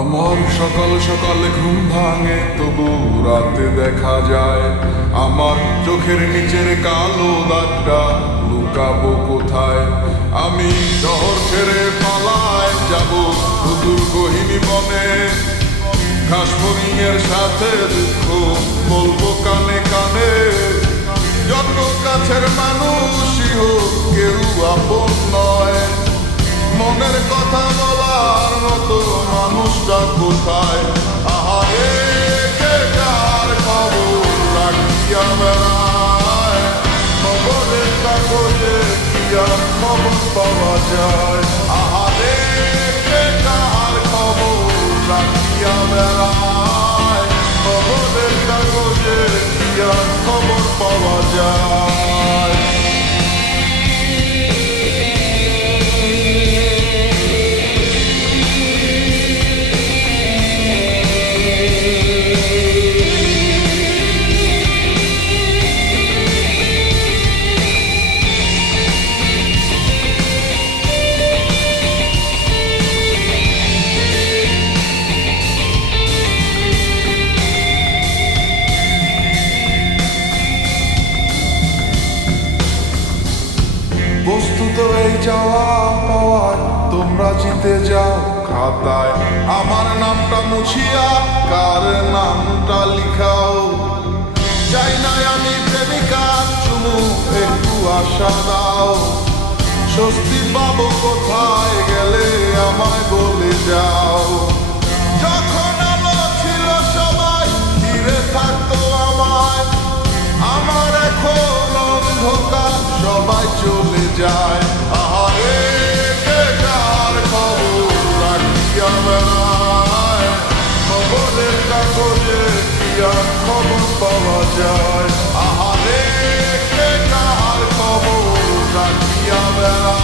আমার সকাল সকালে ঘুম ভাঙে, তবু রাতে দেখা যায় আমার চোখের নিচের কালো দাগটা লুকাবো কোথায়। আমি শহর ছেড়ে পালায় যাব সুদূর গহীনি বনে, ঘাস ফড়িংয়ের সাথে দুঃখ বলবো কানে কানে। যত কাছের মানুষই হোক কেউ আপন নয়, মনের কথা বলার মতো মানুষটা কোথায়? আহারে কে কার খবর রাখিয়া বেড়ায়, খবরের কাগজে কি আর খবর পাওয়া যায়? আহারে কে কার খবর রাখিয়া বেড়ায়, খবরের কাগজে কি আর খবর পাওয়া যায়? বস্তুত এই যাওয়া পাওয়ায় তোমরা জিতে যাও খাতায়, আমার নামটা মুছিয়া কার নামটা লিখাও। চাই না আমি প্রেমিকা চুমু, একটু আশা দাও। স্বস্তি পাবো কোথায় গেলে আমায় বলে যাও। যখন আলো ছিল সবাই ঘিরে থাকতো আমায়, আমার এখন অন্ধকার সবাই চলে যায়। আহারে কে কার খবর রাখিয়া বেড়ায়, খবরের কাগজে কি আর খবর পাওয়া যায়? আহারে কে কার খবর রাখিয়া বেড়ায়।